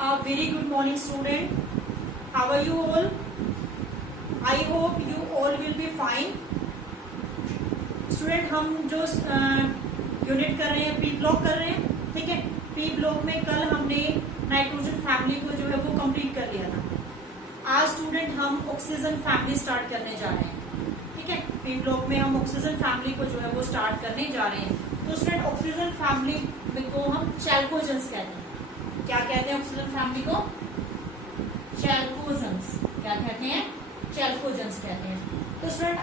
A very good morning, student. How are you all? I hope you all will be fine. Student हम जो unit कर रहे हैं, P block कर रहे हैं, ठीक है। पी ब्लॉक में कल हमने नाइट्रोजन फैमिली को जो है वो कंप्लीट कर लिया था। आज स्टूडेंट हम ऑक्सीजन फैमिली स्टार्ट करने जा रहे हैं, ठीक है। पी ब्लॉक में हम ऑक्सीजन फैमिली को जो है वो स्टार्ट करने जा रहे हैं। तो स्टूडेंट ऑक्सीजन फैमिली को हम चैल्कोजेंस कहते हैं। क्या कहते हैं ऑक्सीजन फैमिली को? चैल्कोजेंस। क्या कहते हैं? चैल्कोजेंस कहते हैं। तो स्टूडेंट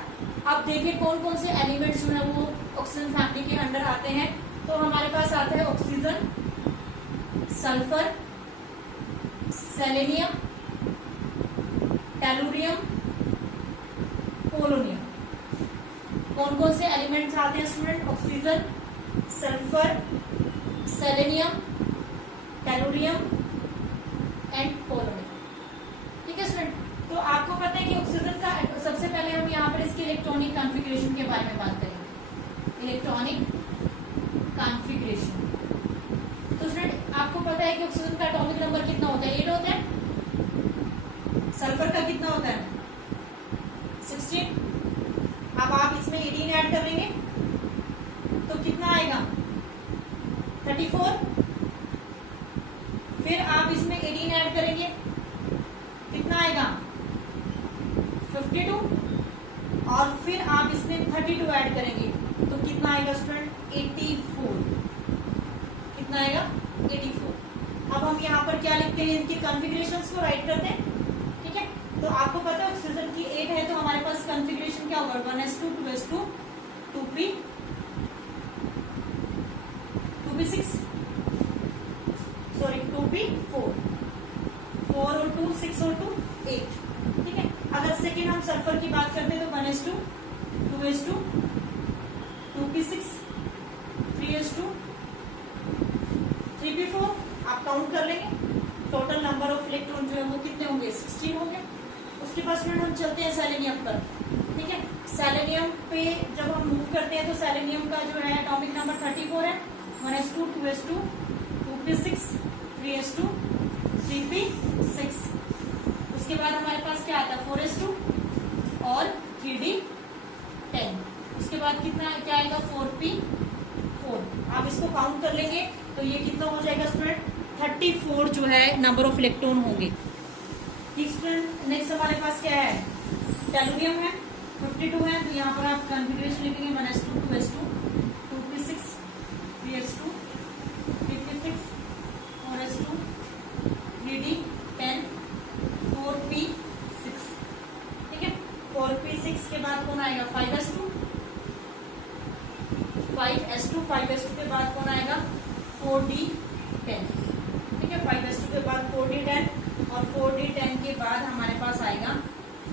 अब देखिए कौन कौन से एलिमेंट्स जो है वो ऑक्सीजन फैमिली के अंडर आते हैं। तो हमारे पास आता है oxygen, sulphur, selenium, tellurium, polonium. कौन कौन से एलिमेंट्स आते हैं student? Oxygen, sulphur, selenium, tellurium and polonium, ठीक है स्टूडेंट। तो आपको पता है कि ऑक्सीजन का सबसे पहले हम यहाँ पर इसके इलेक्ट्रॉनिक कॉन्फ़िगरेशन के बारे में बात करेंगे। Electronic configuration. तो स्टूडेंट आपको पता है कि ऑक्सीजन का एटॉमिक नंबर कितना होता है? 8 होता है। सल्फर का कितना होता है? 16। अब आप इसमें 18 ऐड करेंगे तो कितना आएगा? 34। फिर आप इसमें 18 ऐड करेंगे, कितना आएगा? 52। और फिर आप इसमें 32 ऐड करेंगे तो कितना आएगा स्टूडेंट? 84। कितना आएगा? 84। अब हम यहाँ पर क्या लिखते हैं? इनकी कॉन्फ़िगरेशंस को राइट करते हैं, ठीक है। तो आपको पता है ऑक्सीजन की 8 है तो हमारे पास कॉन्फ़िगरेशन क्या होगा? 1s2, 2s2, 2p, 2p6, sorry 2p4, 4 और 2 6 और 2 8, ठीक है। अगर सेकेंड हम सल्फर की बात करते हैं तो 1s2, 2s2, 2p6, 3s2, 3p4। आप काउंट कर लेंगे टोटल नंबर ऑफ इलेक्ट्रॉन जो है वो कितने होंगे? 16 होंगे। उसके बाद स्टूडेंट हम चलते हैं सेलेनियम पर, ठीक है। सेलेनियम पे जब हम मूव करते हैं तो सेलेनियम का जो है एटॉमिक नंबर 34 है। 1s2, 2s2, 2p6, 3s2, 3p6। उसके बाद हमारे पास क्या आता है? 4s2 और 3d10। उसके बाद कितना क्या आएगा? 4p4। आप इसको काउंट कर लेंगे तो ये कितना हो जाएगा स्टूडेंट? 34 जो है नंबर ऑफ इलेक्ट्रॉन होंगे, ठीक स्टूडेंट। नेक्स्ट हमारे पास क्या है? टेलुरियम है, 52 है। तो यहाँ पर आप कॉन्फ़िगरेशन लिखेंगे 1s2, 2s2, 2p6, 3s2, 3p6, 4s2, 3d10, 4p6, ठीक है। 4p6 के बाद कौन आएगा? 5s2, 5s2, 5s2 के बाद कौन आएगा? 4d10, ठीक है। 5s2 के बाद 4d10 और 4d10 के बाद हमारे पास आएगा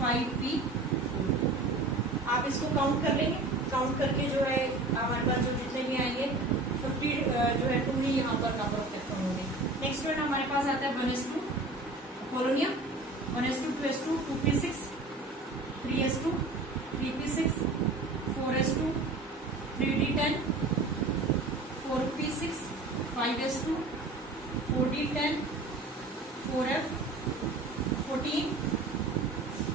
5p4। आप इसको काउंट कर लेंगे। काउंट करके जो है हमारे पास जो जितने भी आएंगे 50 जो है 2 ही यहाँ पर नंबर ऑफ इलेक्ट्रॉन होंगे। नेक्स्ट वन हमारे पास आता है 1s2 polonium, 1s2, 2s2, 2p6, 3s2, 3p6, 4s2, 3d10, 4p6, 5s2, 4d10, 4f14।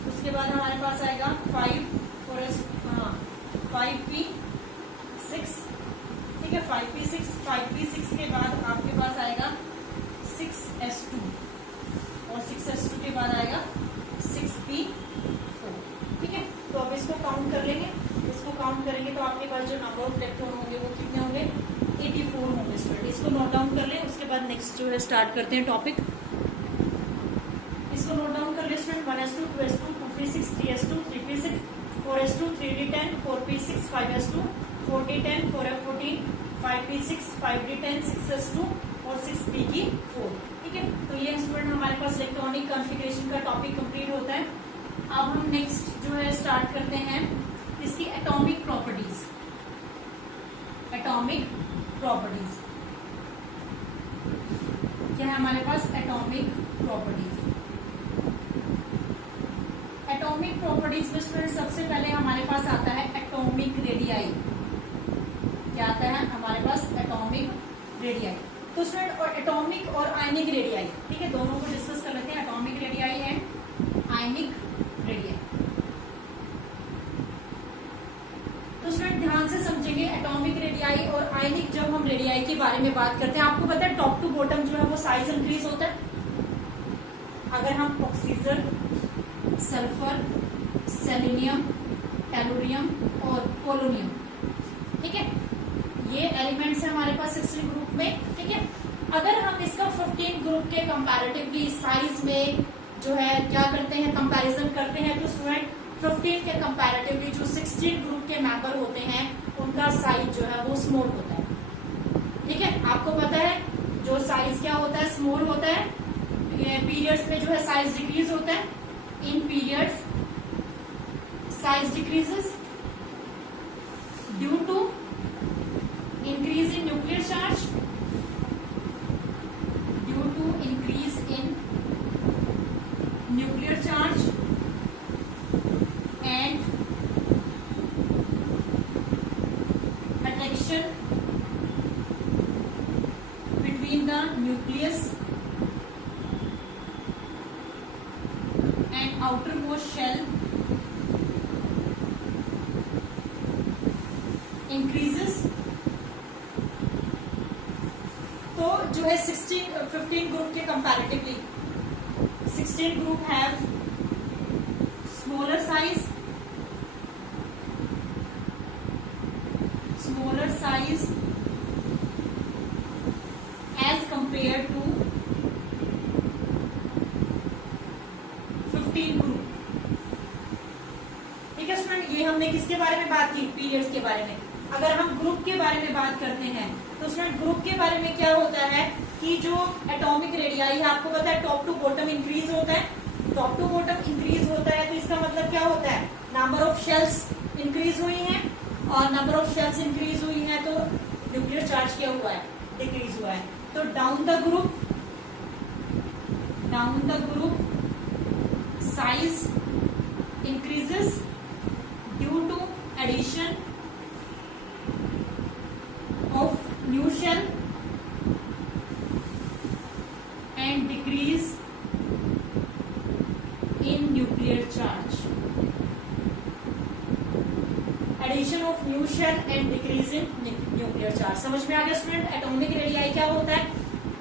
उसके बाद हमारे पास आएगा 5p6, ठीक है। 5p6, 5p6 के बाद आपके पास आएगा 6s2 और 6s2 के बाद आएगा 6p4, ठीक है। तो अब इसको काउंट कर लेंगे। इसको काउंट करेंगे तो आपके पास जो नंबर ऑफ इलेक्ट्रॉन होंगे वो कितने होंगे? 84 होंगे स्टूडेंट। इसको नोट डाउन कर लें। उसके बाद नेक्स्ट जो है स्टार्ट करते हैं टॉपिक। इसको नोट डाउन कर ले student. 1s2, 2s2, 2p6, 3s2, 3p6, 4s2, 3d10, 4p6, 5s2, 4d10, 4f14, 5p6, 5d10, 6s2 और 6p4, ठीक है। तो ये स्टूडेंट हमारे पास इलेक्ट्रॉनिक कॉन्फ़िगरेशन का टॉपिक कंप्लीट होता है। अब हम नेक्स्ट जो है स्टार्ट करते हैं इसकी एटॉमिक प्रॉपर्टीज। एटॉमिक प्रॉपर्टीज क्या है हमारे पास? Atomic properties. एटॉमिक प्रॉपर्टीज में स्टूडेंट सबसे पहले हमारे पास आता है एटॉमिक रेडियाई। क्या आता है हमारे पास? Atomic radii. तो स्टूडेंट और एटॉमिक और आयनिक रेडियाई, ठीक है, दोनों को डिस्कस कर लेते हैं, atomic radii and ionic radii. तो स्टूडेंट ध्यान से समझेंगे, एटॉमिक रेडियाई और आयनिक जब हम रेडियाई के बारे में बात करते हैं, आपको पता है टॉप टू बॉटम जो है वो साइज इंक्रीज होता है। अगर हम ऑक्सीजन, सल्फर, सेलेनियम, टेलुरियम और पोलोनियम, ठीक है, ये एलिमेंट्स है हमारे पास 16 ग्रुप में, ठीक है। अगर हम इसका 15 ग्रुप के कंपैरेटिवली साइज में जो है क्या करते हैं, कंपैरिजन करते हैं, तो स्टूडेंट 15 के कंपैरेटिवली जो 16 ग्रुप के मेंबर होते हैं उनका साइज जो है वो स्मॉल होता है, ठीक है। आपको पता है जो साइज क्या होता है, स्मॉल होता है। पीरियड्स में जो है साइज डिक्रीज होता है, in periods size decreases due to increase in nuclear charge, due to increase in nuclear charge and attraction between the nucleus and outermost shell increases। तो जो है 15 ग्रुप के comparatively 16 group have smaller size as compare to 15 group, ठीक है student. ये हमने किसके बारे में बात की, पीरियड्स के बारे में। अगर हम ग्रुप के बारे में बात करते हैं तो स्टूडेंट ग्रुप के बारे में क्या होता है कि जो एटॉमिक रेडियाई है, आपको पता है टॉप टू बॉटम इंक्रीज होता है। टॉप टू बॉटम इंक्रीज होता है तो इसका मतलब क्या होता है, नंबर ऑफ शेल्स इंक्रीज हुई हैं, और नंबर ऑफ शेल्स इंक्रीज हुई है तो न्यूक्लियर चार्ज क्या हुआ है, डिक्रीज हुआ है। तो down the group size increases due to addition of new shell and decrease in nuclear charge, addition of new shell and decrease in nuclear charge। समझ में आ गया स्टूडेंट, एटॉमिक रेडियाई क्या होता है,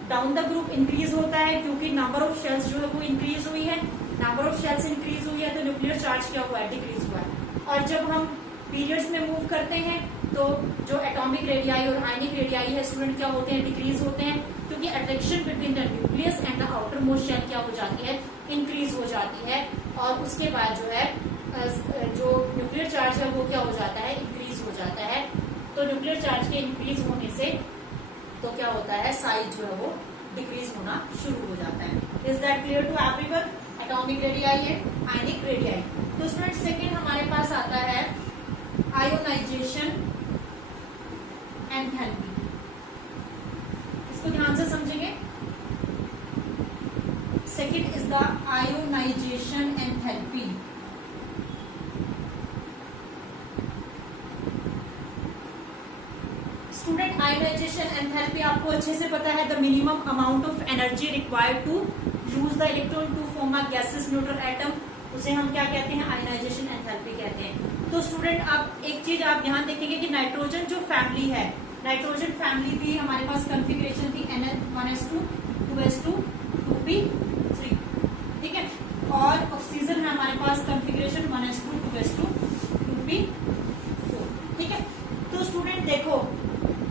डाउन द ग्रुप इंक्रीज होता है क्योंकि number of shells जो है वो इंक्रीज हुई है, नंबर ऑफ शेल्स इंक्रीज हुई है तो न्यूक्लियर चार्ज क्या हुआ है, डिक्रीज हुआ है। और जब हम पीरियड्स में मूव करते हैं तो जो एटॉमिक रेडियाई और आयनिक रेडियाई है स्टूडेंट क्या होते हैं, डिक्रीज होते हैं, क्योंकि attraction between the nucleus and the outermost shell क्या हो जाती है, इंक्रीज हो जाती है। और उसके बाद जो है जो न्यूक्लियर चार्ज है वो क्या हो जाता है, इंक्रीज हो जाता है। तो न्यूक्लियर चार्ज के इंक्रीज होने से तो क्या होता है, साइज जो है वो डिक्रीज होना शुरू हो जाता है। Is that clear to everyone, atomic radii है, आयनिक रेडियाई। तो स्टूडेंट सेकेंड हमारे पास आता है आयोनाइजेशन एंथैल्पी। इसको ध्यान से समझेंगे। Second is the ionisation enthalpy. Student ionisation enthalpy आपको अच्छे से पता है, the minimum amount of energy required to use the electron to form a gases neutral atom, उसे हम क्या कहते हैं, आयोनाइजेशन एंथैल्पी कहते हैं। तो स्टूडेंट आप एक चीज आप ध्यान देखेंगे कि नाइट्रोजन जो फैमिली है, नाइट्रोजन फैमिली भी हमारे पास कॉन्फ़िगरेशन थी NH1s2 2s2 2p3, ठीक है। और ऑक्सीजन है हमारे पास कॉन्फ़िगरेशन 1s2 2s2 2p4, ठीक है। तो स्टूडेंट देखो,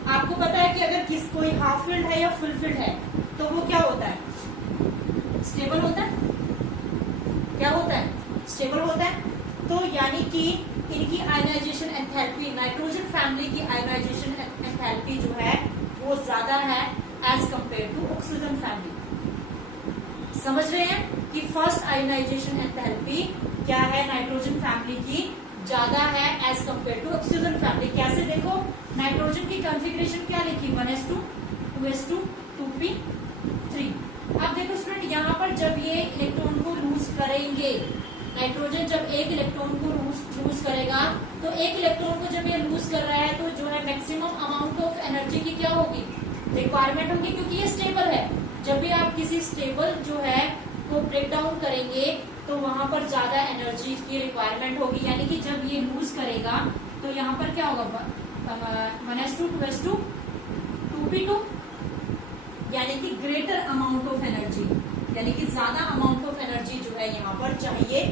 आपको पता है कि अगर कोई हाफ फिल्ड है या फुल फिल्ड है तो वो क्या होता है, स्टेबल होता है। क्या होता है, स्टेबल होता है। तो यानी कि इनकी आयोनाइजेशन एंथैल्पी, नाइट्रोजन फैमिली की आयोनाइजेशन एंथैल्पी जो है वो ज्यादा है as compare to oxygen family. समझ रहे हैं कि फर्स्ट आयोनाइजेशन एंथैल्पी क्या है, नाइट्रोजन फैमिली की ज्यादा है as compare to oxygen family. कैसे देखो, नाइट्रोजन की कॉन्फ़िगरेशन क्या लिखी, 1s2 2s2 2p3। अब देखो स्टूडेंट, यहाँ पर जब ये इलेक्ट्रॉन को लूज करेंगे, नाइट्रोजन जब एक इलेक्ट्रॉन को लूज करेगा, तो एक इलेक्ट्रॉन को जब ये लूज कर रहा है तो जो है मैक्सिमम अमाउंट ऑफ एनर्जी की क्या होगी, रिक्वायरमेंट होगी, क्योंकि ये स्टेबल है। जब भी आप किसी स्टेबल जो है को ब्रेक डाउन करेंगे तो वहां पर ज्यादा एनर्जी की रिक्वायरमेंट होगी, यानी कि जब ये लूज करेगा तो यहाँ पर क्या होगा, 1s2 2s2 2p2, यानी कि ग्रेटर अमाउंट ऑफ एनर्जी, यानी कि ज्यादा अमाउंट ऑफ एनर्जी जो है यहाँ पर चाहिए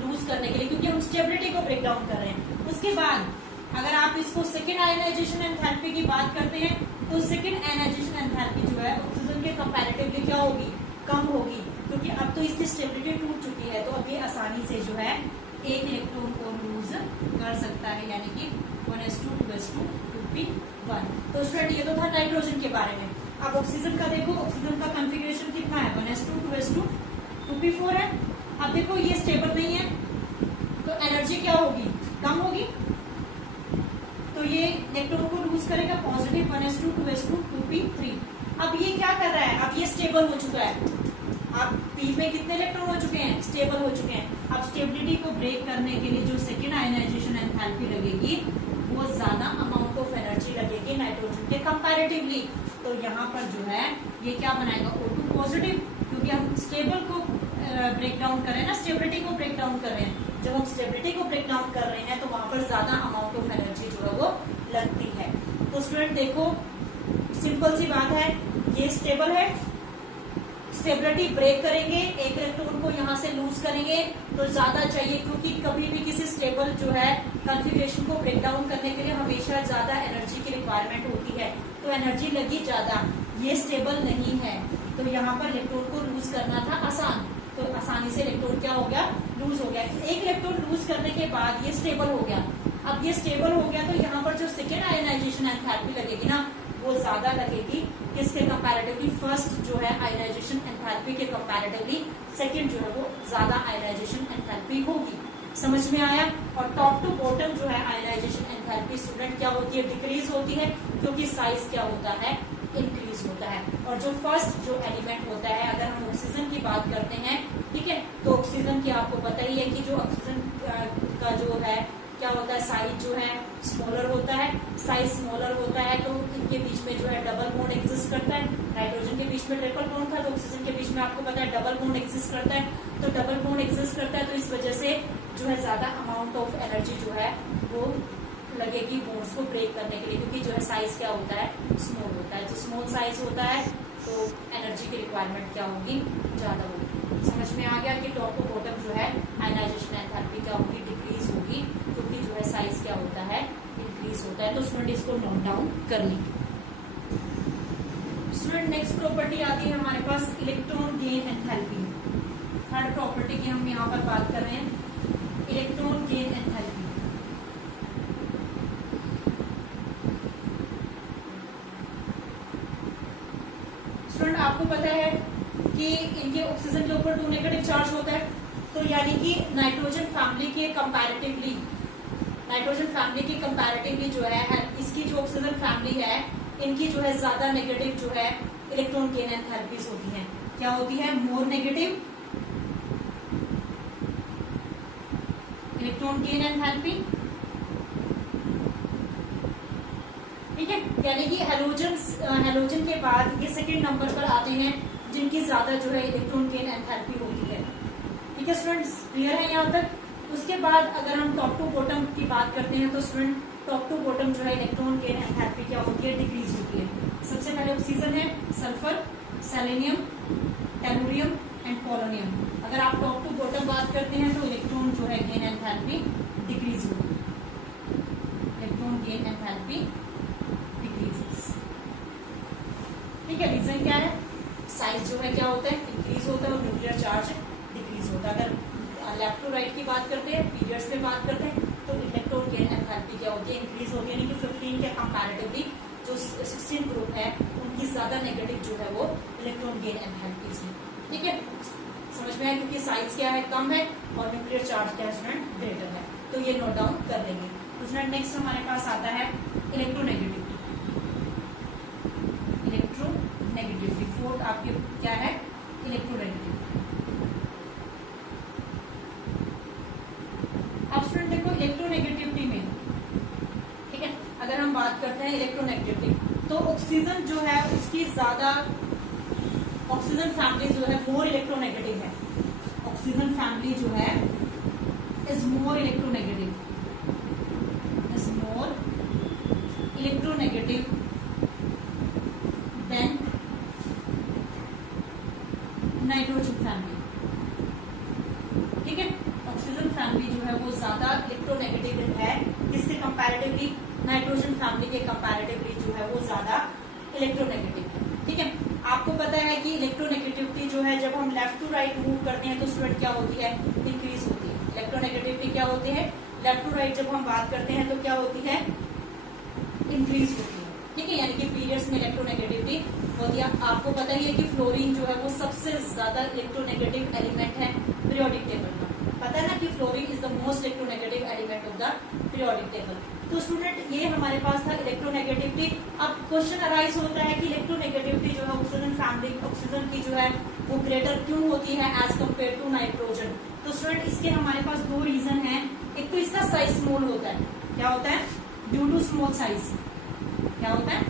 लूज करने के लिए, क्योंकि हम स्टेबिलिटी को ब्रेक डाउन कर रहे हैं। उसके बाद अगर आप इसको सेकेंड आयनाइजेशन एंथैल्पी की बात करते हैं तो सेकेंड आयनाइजेशन एंथैल्पी जो है ऑक्सीजन के कंपैरेटिवली क्या होगी, कम होगी, क्योंकि अब तो इसकी स्टेबिलिटी टूट चुकी है, तो अब ये आसानी से जो है एक इलेक्ट्रॉन को लूज कर सकता है, यानी कि 1s2 2s2 2p1। तो स्टूडेंट ये तो था नाइट्रोजन के बारे में। अब ऑक्सीजन का देखो, ऑक्सीजन का कॉन्फ़िगरेशन कितना है, 1s2 2s2 2p4 है। अब देखो ये स्टेबल नहीं है तो एनर्जी क्या होगी, कम होगी, तो ये इलेक्ट्रॉन को लूज करेगा पॉजिटिव 1s2 2s2 2p3। अब ये क्या कर रहा है, अब ये स्टेबल हो चुका है, अब पी में कितने इलेक्ट्रॉन हो चुके हैं, स्टेबल हो चुके हैं। अब स्टेबिलिटी को ब्रेक करने के लिए जो सेकेंड आयनाइजेशन एंथैल्पी लगेगी वो ज्यादा अमाउंट ऑफ एनर्जी लगेगी नाइट्रोजन के कंपैरेटिवली। तो यहाँ पर जो है ये क्या बनाएगा, O2 पॉजिटिव, क्योंकि हम स्टेबल को ब्रेक डाउन कर रहे हैं ना, स्टेबिलिटी को ब्रेक डाउन कर रहे हैं। जब हम स्टेबिलिटी को ब्रेक डाउन कर रहे हैं तो वहां पर ज्यादा अमाउंट ऑफ एनर्जी जो है वो लगती है। तो स्टूडेंट देखो सिंपल सी बात है, ये स्टेबल है, स्टेबिलिटी ब्रेक करेंगे, एक इलेक्ट्रॉन को यहाँ से लूज करेंगे तो ज्यादा चाहिए, क्योंकि कभी भी किसी स्टेबल जो है कॉन्फ़िगरेशन को ब्रेक डाउन करने के लिए हमेशा ज्यादा एनर्जी की रिक्वायरमेंट होती है, तो एनर्जी लगी ज्यादा। ये स्टेबल नहीं है तो यहाँ पर इलेक्ट्रॉन को लूज करना था आसान, तो आसानी से इलेक्ट्रॉन क्या हो गया, लूज हो गया। एक इलेक्ट्रॉन लूज करने के बाद ये स्टेबल हो गया। अब ये स्टेबल हो गया तो यहाँ पर जो सेकेंड आयनाइजेशन एंथैल्पी लगेगी ना वो ज्यादा लगेगी किसके कंपैरेटिवली, फर्स्ट जो है आयनाइजेशन एंथैल्पी के कंपैरेटिवली सेकंड जो है वो ज्यादा आयनाइजेशन एंथैल्पी होगी। समझ में आया। और टॉप टू बॉटम जो है आयनाइजेशन एंथैल्पी स्टूडेंट क्या होती है, डिक्रीज होती है, क्योंकि साइज क्या होता है, इंक्रीज होता है। और जो फर्स्ट जो एलिमेंट होता है, अगर हम ऑक्सीजन की बात करते हैं, ठीक है, तो ऑक्सीजन की आपको पता ही है कि जो ऑक्सीजन का जो है क्या होता है, साइज जो है स्मॉलर होता है। साइज स्मॉलर होता है तो इनके बीच में जो है डबल बॉन्ड एग्जिस्ट करता है। नाइट्रोजन के बीच में ट्रिपल बॉन्ड था तो ऑक्सीजन के बीच में आपको पता है डबल बॉन्ड एग्जिस्ट करता है। तो डबल बॉन्ड एग्जिस्ट करता है तो इस वजह से जो है ज्यादा अमाउंट ऑफ एनर्जी जो है वो लगेगी बॉन्ड्स को ब्रेक करने के लिए, क्योंकि जो है साइज क्या होता है, स्मॉल होता है। तो स्मॉल साइज होता है तो एनर्जी की रिक्वायरमेंट क्या होगी, ज्यादा होगी। समझ में आ गया कि टॉप टू बॉटम जो है आयनाइजेशन एंथैल्पी क्या होगी, डिक्रीज होगी, क्योंकि जो है साइज क्या होता है, इंक्रीज होता है। तो स्टूडेंट इसको नोट डाउन कर लेंगे। स्टूडेंट नेक्स्ट प्रॉपर्टी आती है हमारे पास electron gain enthalpy. Third property की हम यहाँ पर बात कर रहे हैं, इलेक्ट्रॉन गेन एंथैल्पी। स्टूडेंट आपको पता है कि इनके ऑक्सीजन के ऊपर 2 नेगेटिव चार्ज होता है, तो यानी कि नाइट्रोजन फैमिली के कंपैरेटिवली, नाइट्रोजन फैमिली की कंपैरेटिवली जो है इसकी जो ऑक्सीजन फैमिली है इनकी जो है ज्यादा नेगेटिव जो है इलेक्ट्रॉन गेन एंथैल्पीज होती हैं। क्या होती है, more negative electron gain enthalpy, ठीक है। यानी कि हेलोजन के बाद ये सेकंड नंबर पर आते हैं जिनकी ज्यादा जो है इलेक्ट्रॉन गेन एंथैल्पी होती है। ठीक है स्टूडेंट्स, क्लियर है यहाँ तक। उसके बाद अगर हम टॉप टू बॉटम की बात करते हैं तो स्टूडेंट टॉप टू बॉटम जो है इलेक्ट्रॉन गेन एंथैल्पी क्या होती है, डिक्रीज होती है। सबसे पहले ऑक्सीजन है, sulphur, selenium, tellurium and polonium. अगर आप टॉप टू बॉटम बात करते हैं तो इलेक्ट्रॉन जो है गेन एंथैल्पी डिक्रीज होगी, इलेक्ट्रॉन गेन एंथैल्पी डिक्रीजेस। ठीक है, रीजन क्या है, साइज जो है क्या होता है, इंक्रीज होता है और न्यूक्लियर चार्ज डिक्रीज होता है। अगर लेफ्ट टू राइट की बात करते हैं, पीरियड्स में बात करते हैं तो इलेक्ट्रॉन गेन एंथैल्पी क्या होती है, इंक्रीज होती है। यानी कि 15 के कंपैरेटिवली जो 16 ग्रुप है उनकी ज्यादा नेगेटिव जो है वो इलेक्ट्रॉन गेन एंथैल्पीज है। ठीक है, समझ में आया, क्योंकि साइज क्या है, कम है और न्यूक्लियर चार्ज क्या है स्टूडेंट, ग्रेटर है। तो ये नोट डाउन कर लेंगे। तो स्टूडेंट नेक्स्ट हमारे पास आता है इलेक्ट्रोनेगेटिविटी। इलेक्ट्रोनेगेटिविटी फोर्थ आपके क्या है, इलेक्ट्रोनेगेटिविटी। अब स्टूडेंट देखो इलेक्ट्रोनेगेटिविटी में, ठीक है, अगर हम बात करते हैं इलेक्ट्रोनेगेटिविटी तो ऑक्सीजन जो है उसकी ज्यादा, ऑक्सीजन फैमिली जो है मोर इलेक्ट्रोनेगेटिव है। ऑक्सीजन फैमिली जो है is more electronegative, is more electronegative than nitrogen family. ठीक है, ऑक्सीजन फैमिली जो है वो ज्यादा इलेक्ट्रोनेगेटिव है किसके कंपैरेटिवली, नाइट्रोजन फैमिली के कंपैरेटिवली जो है वो ज्यादा इलेक्ट्रोनेगेटिव है। ठीक है, आपको पता है कि इलेक्ट्रोनेगेटिविटी जो है जब हम लेफ्ट टू राइट मूव करते हैं तो स्टूडेंट क्या होती है, इंक्रीज होती है। इलेक्ट्रोनेगेटिविटी क्या होती है, लेफ्ट टू राइट जब हम बात करते हैं तो क्या होती है, इंक्रीज होती है। ठीक है, यानी कि पीरियड्स में इलेक्ट्रोनेगेटिविटी होती है। आपको पता ही है कि फ्लोरीन जो है वो सबसे ज्यादा इलेक्ट्रोनेगेटिव एलिमेंट है पीरियोडिक टेबल का। पता है ना कि fluorine is the most electronegative element of the periodic table. तो स्टूडेंट ये हमारे पास था इलेक्ट्रोनेगेटिविटी। अब क्वेश्चन अराइज होता है कि इलेक्ट्रोनेगेटिविटी जो है ऑक्सीजन फैमिली, ऑक्सीजन की जो है वो ग्रेटर क्यों होती है एज कम्पेयर टू नाइट्रोजन। तो स्टूडेंट इसके हमारे पास दो रीजन है। एक तो इसका साइज स्मॉल होता है, क्या होता है, ड्यू टू स्मॉल साइज, क्या होता है,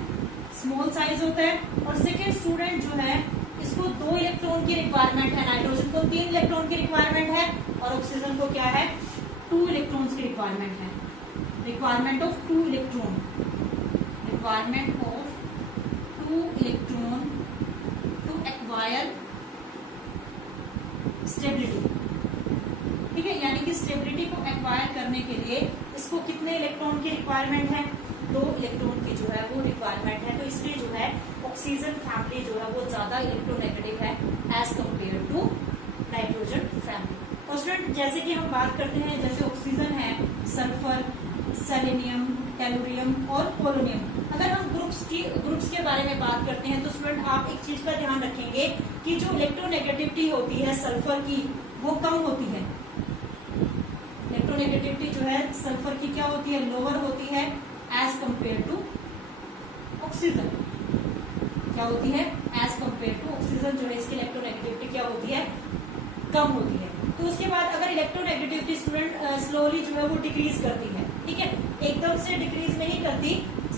स्मॉल साइज होता है। और सेकेंड स्टूडेंट जो है इसको 2 इलेक्ट्रॉन की रिक्वायरमेंट है, नाइट्रोजन को 3 इलेक्ट्रॉन की रिक्वायरमेंट है और ऑक्सीजन को क्या है, 2 इलेक्ट्रॉन्स की रिक्वायरमेंट है। Requirement of 2 electron, requirement of 2 electron to acquire stability. ठीक है, यानी कि स्टेबिलिटी को एक्वायर करने के लिए इसको कितने इलेक्ट्रॉन की रिक्वायरमेंट है, 2 इलेक्ट्रॉन की जो है वो रिक्वायरमेंट है। तो इसलिए जो है ऑक्सीजन फैमिली जो है वो ज्यादा इलेक्ट्रोनेगेटिव है as compare to nitrogen family. और स्टूडेंट जैसे कि हम बात करते हैं, जैसे ऑक्सीजन है, सल्फर, सेलेनियम, टेलुरियम और पोलोनियम। अगर हम ग्रुप्स के बारे में बात करते हैं तो स्टूडेंट आप एक चीज का ध्यान रखेंगे कि जो इलेक्ट्रोनेगेटिविटी होती है सल्फर की वो कम होती है। इलेक्ट्रोनेगेटिविटी जो है सल्फर की क्या होती है, लोअर होती है एज कंपेयर टू ऑक्सीजन। क्या होती है, एज कंपेयर टू ऑक्सीजन जो है इसकी इलेक्ट्रोनेगेटिविटी क्या होती है, कम होती है। तो उसके बाद अगर इलेक्ट्रोनेगेटिविटी स्टूडेंट स्लोली जो है वो डिक्रीज करती है। ठीक है, एकदम से डिक्रीज नहीं करती।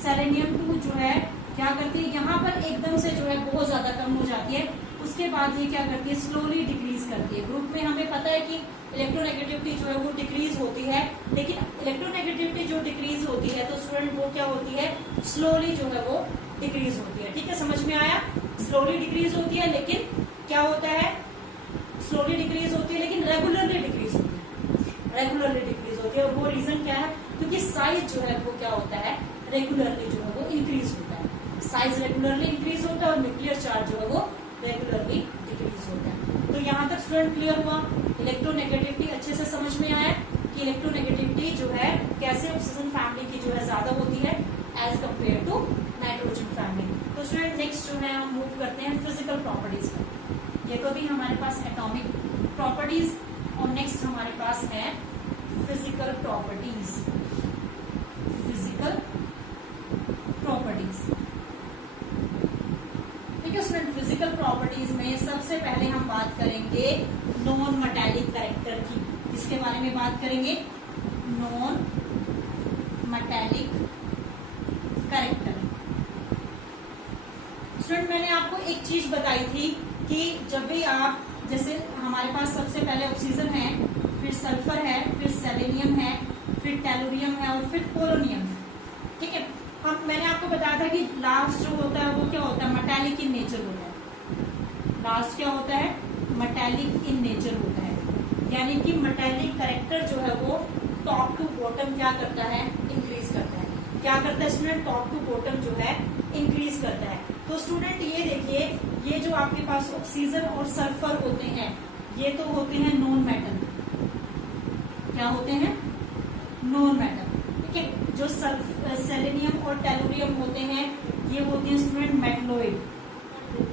सेलेनियम 2 जो है क्या करती है, यहाँ पर एकदम से जो है बहुत ज्यादा कम हो जाती है, उसके बाद ये क्या करती है, स्लोली डिक्रीज करती है। ग्रुप में हमें पता है कि इलेक्ट्रोनेगेटिविटी जो है वो डिक्रीज होती है, लेकिन इलेक्ट्रोनेगेटिविटी जो डिक्रीज होती है तो स्टूडेंट वो क्या होती है, स्लोली जो है वो डिक्रीज होती है। ठीक है, समझ में आया, स्लोली डिक्रीज होती है लेकिन क्या होता है, स्लोली डिक्रीज होती है लेकिन रेगुलरली डिक्रीज होती है, रेगुलरली डिक्रीज होती है। और वो रीजन क्या है, क्योंकि साइज जो है वो क्या होता है, रेगुलरली जो है वो इंक्रीज होता है। साइज रेगुलरली इंक्रीज होता है और न्यूक्लियर चार्ज जो है वो रेगुलरली डिक्रीज होता है। तो यहाँ तक स्टूडेंट क्लियर हुआ, इलेक्ट्रोनेगेटिविटी अच्छे से समझ में आया कि इलेक्ट्रोनेगेटिविटी जो है कैसे ऑक्सीजन फैमिली की जो है ज्यादा होती है as compare to nitrogen family. तो स्टूडेंट नेक्स्ट जो है हम मूव करते हैं फिजिकल प्रॉपर्टीज पर। ये तो भी हमारे पास एटॉमिक प्रॉपर्टीज और नेक्स्ट हमारे पास है फिजिकल प्रॉपर्टीज। फिजिकल प्रॉपर्टीज, ठीक है स्टूडेंट, फिजिकल प्रॉपर्टीज में सबसे पहले हम बात करेंगे नॉन मेटालिक कैरेक्टर की। किसके बारे में बात करेंगे, नॉन मेटालिक कैरेक्टर। स्टूडेंट मैंने आपको एक चीज बताई थी कि जब भी आप, जैसे हमारे पास सबसे पहले ऑक्सीजन है, फिर सल्फर है, फिर सेलेनियम है, फिर टेलुरियम है और फिर पोलोनियम है। ठीक है, मैंने आपको बताया था कि लास्ट जो होता है वो क्या होता है, मेटालिक इन नेचर होता है। लास्ट क्या होता है, मेटालिक इन नेचर होता है, यानी कि मेटालिक कैरेक्टर जो है वो टॉप टू बॉटम क्या करता है, इंक्रीज करता है। क्या करता है स्टूडेंट, टॉप टू बॉटम जो है इंक्रीज करता है। तो स्टूडेंट ये देखिए, ये जो आपके पास ऑक्सीजन और सल्फर होते हैं ये तो होते हैं नॉन मेटल। क्या होते हैं, नॉन मेटल। ठीक है, जो सेलेनियम और टेलुरियम होते हैं ये होते हैं स्टूडेंट मेटलोइड,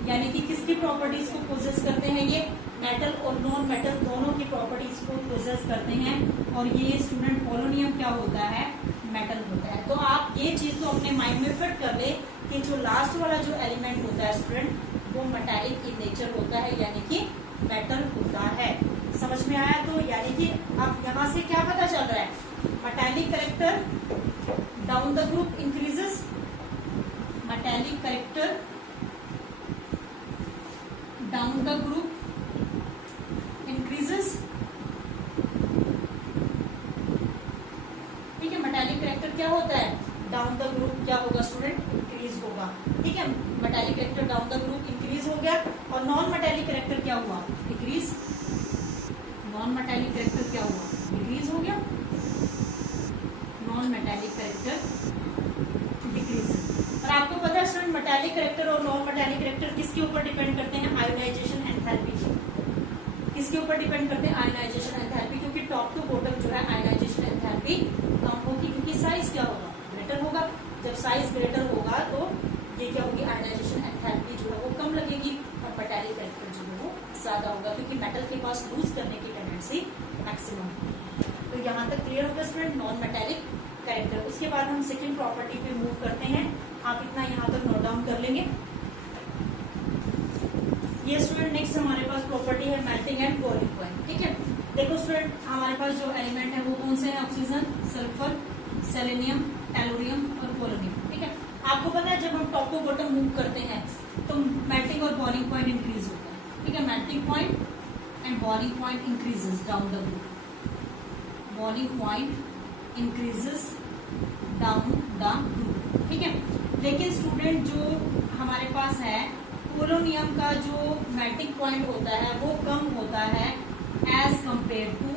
यानी कि किसकी प्रॉपर्टीज को पोजेस करते हैं, ये मेटल और नॉन मेटल दोनों की प्रॉपर्टीज को पोजेस करते हैं। और ये स्टूडेंट पोलोनियम क्या होता है, मेटल होता है। तो आप ये चीज तो अपने माइंड में फिट कर ले कि जो लास्ट वाला जो एलिमेंट होता है स्टूडेंट वो मेटालिक इन नेचर होता है, यानी कि मेटल होता है। समझ में आया, तो यानी कि अब यहाँ से क्या पता चल रहा है, metallic character down the group increases, metallic down the group increases, ठीक है। मेटालिक कैरेक्टर क्या होता है, डाउन द ग्रुप क्या होगा स्टूडेंट, इंक्रीज होगा, ठीक है। Metallic character down the group increase हो गया। और नॉन मेटालिक कैरेक्टर क्या हुआ, डिक्रीज। नॉन मेटालिक कैरेक्टर क्या हुआ, डिक्रीज हो गया। Non metallic character decrease. और आपको पता है स्टूडेंट मेटालिक कैरेक्टर और नॉन मेटालिक कैरेक्टर किसके ऊपर डिपेंड करते हैं, आयोनाइजेशन एंथैल्पी। किसके ऊपर डिपेंड करते हैं, आयोनाइजेशन एंथैल्पी, क्योंकि टॉप टू बॉटम जो है आयोनाइजेशन एंथैल्पी कम होगी, क्योंकि साइज क्या होगा, ग्रेटर होगा। जब साइज ग्रेटर होगा तो ये क्या होगी, आयोनाइजेशन एंथैल्पी जो है वो कम लगेगी, और मेटालिक कैरेक्टर जो है वो ज्यादा होगा, क्योंकि मेटल के पास लूज करने की टेंडेंसी मैक्सिमम। तो यहाँ तक क्लियर होगा स्टूडेंट नॉन मेटालिक कैरेक्टर। उसके बाद हम सेकंड प्रॉपर्टी पे मूव करते हैं। आप इतना यहाँ तक नोट डाउन कर लेंगे। ये स्टूडेंट नेक्स्ट हमारे पास प्रॉपर्टी है मेल्टिंग एंड बॉइलिंग पॉइंट, ठीक है। देखो स्टूडेंट हमारे पास जो एलिमेंट है वो कौन से हैं, ऑक्सीजन, सल्फर, सेलेनियम, टेलुरियम और पोलोनियम, ठीक है। आपको पता है जब हम टॉप टू बॉटम मूव करते हैं तो मेल्टिंग और बॉइलिंग पॉइंट इंक्रीज होता है, ठीक है। Melting point and boiling point increases down the group. Boiling point increases down the group, ठीक है। लेकिन स्टूडेंट जो हमारे पास है पोलोनियम का जो मेल्टिंग पॉइंट होता है वो कम होता है एज कंपेयर टू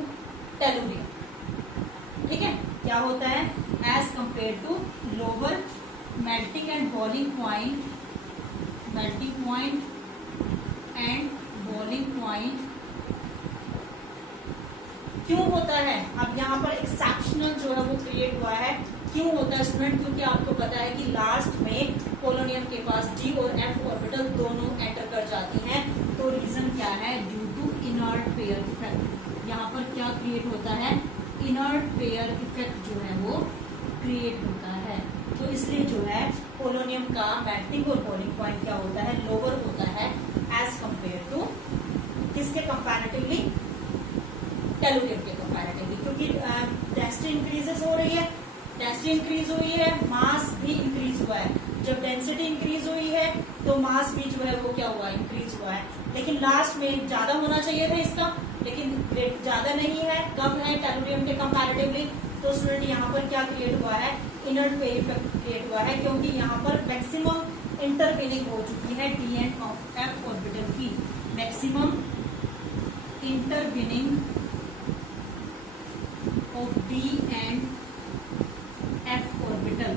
टेलुरियम, ठीक है। क्या होता है, as compare to lower melting and boiling point, melting point and boiling point क्यों होता है। अब यहाँ पर एक्सेप्शनल जो है वो क्रिएट हुआ है, क्यों होता है स्टूडेंट, क्योंकि आपको पता है कि लास्ट में पोलोनियम के पास डी और एफ ऑर्बिटल दोनों एंटर कर जाती हैं। तो रीजन क्या है, due to inert pair effect. यहाँ पर क्या क्रिएट होता है, इनर्ट पेयर इफेक्ट जो है वो क्रिएट होता है। तो इसलिए जो है पोलोनियम का मेल्टिंग और बॉइलिंग पॉइंट क्या होता है, लोअर होता है एज कंपेयर टू किसके कंपैरेटिवली, टेलुरियम के कंपैरेटिवली, क्योंकि डेंसिटी इंक्रीजेस हो रही है, डेंसिटी इंक्रीज हुई है, मास भी इंक्रीज हुआ है। जब डेंसिटी इंक्रीज हुई है तो मास भी जो है वो क्या हुआ, इंक्रीज हुआ है। लेकिन लास्ट में ज्यादा होना चाहिए था इसका, लेकिन ज्यादा नहीं है, कम है टेलुरियम के कंपैरेटिवली। तो स्टूडेंट यहाँ पर क्या क्रिएट हुआ है, इनर्ट पेयर इफेक्ट क्रिएट हुआ है, क्योंकि यहाँ पर मैक्सिमम इंटरविनिंग हो चुकी है डी एंड एफ ऑर्बिटल की, maximum intervening of D and F orbital,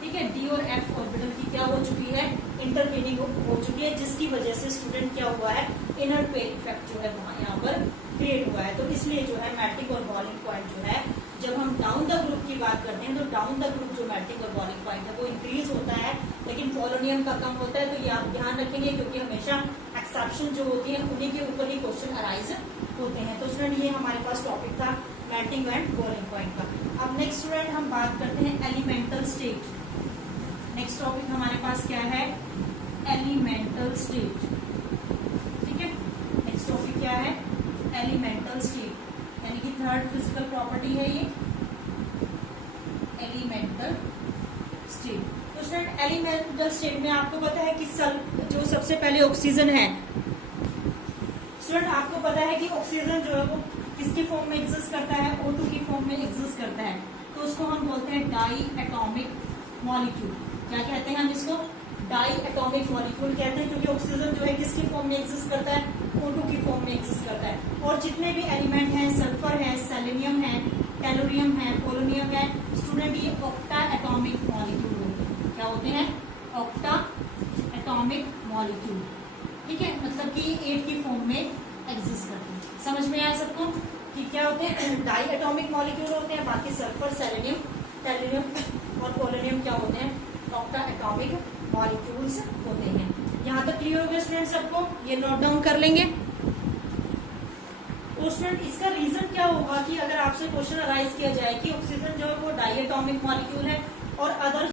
ठीक है। डी और एफ ऑर्बिटल की क्या हो चुकी है, इंटरविनिंग हो चुकी है, जिसकी वजह से स्टूडेंट क्या हुआ है, इनर्ट पेयर इफेक्ट जो है वहां यहाँ पर क्रिएट हुआ है। तो इसलिए जो है मेल्टिंग और बॉइलिंग पॉइंट जो है, जब हम डाउन द ग्रुप की बात करते हैं तो डाउन द ग्रुप जो मेल्टिंग और बॉइलिंग पॉइंट है वो इंक्रीज होता है, लेकिन पोलोनियम का कम होता है। तो ये आप ध्यान रखेंगे, क्योंकि हमेशा एक्सेप्शन जो होती है उन्हीं के ऊपर ही क्वेश्चन अराइज होते हैं। तो स्टूडेंट ये हमारे पास टॉपिक था मेल्टिंग एंड बॉइलिंग पॉइंट का। अब नेक्स्ट स्टूडेंट हम बात करते हैं एलिमेंटल स्टेट। नेक्स्ट टॉपिक हमारे पास क्या है, एलिमेंटल स्टेट, ठीक है। नेक्स्ट टॉपिक क्या है, एलिमेंटल स्टेट, यानी कि थर्ड फिजिकल प्रॉपर्टी है ये एलिमेंटल स्टेट। तो स्टूडेंट एलिमेंटल स्टेट में आपको पता है कि जो सबसे पहले ऑक्सीजन है, स्टूडेंट आपको पता है कि ऑक्सीजन जो है वो किसकी फॉर्म में एग्जिस्ट करता है, O2 की फॉर्म में एग्जिस्ट करता है। तो उसको हम बोलते हैं डाई एटॉमिक मॉलिक्यूल। क्या कहते हैं हम इसको, डाई एटॉमिक मॉलिक्यूल कहते हैं, क्योंकि ऑक्सीजन जो है किसकी फॉर्म में एग्जिस्ट करता है, O2 की फॉर्म में एग्जिस्ट करता है। और जितने भी एलिमेंट हैं, सल्फर है, सेलेनियम है, टेलुरियम है, पोलोनियम है, स्टूडेंट ये ऑक्टा एटॉमिक मॉलिक्यूल होते हैं। क्या होते हैं, ऑक्टा एटॉमिक मॉलिक्यूल, ठीक है। मतलब कि 8 की फॉर्म में एग्जिस्ट करते हैं। समझ में आया सबको कि क्या होते हैं, डाई एटॉमिक मॉलिक्यूल होते हैं, बाकी सल्फर, सेलेनियम, टेलुरियम और पोलोनियम क्या होते हैं, ऑक्टा एटॉमिक मॉलिक्यूल्स होते हैं। यहाँ तक क्लियर हो गया स्टूडेंट सबको, ये नोट डाउन कर लेंगे। तो स्टूडेंट इसका रीजन क्या होगा कि अगर आपसे क्वेश्चन अराइज किया जाए कि ऑक्सीजन जो है वो डाई एटॉमिक मॉलिक्यूल है और अदर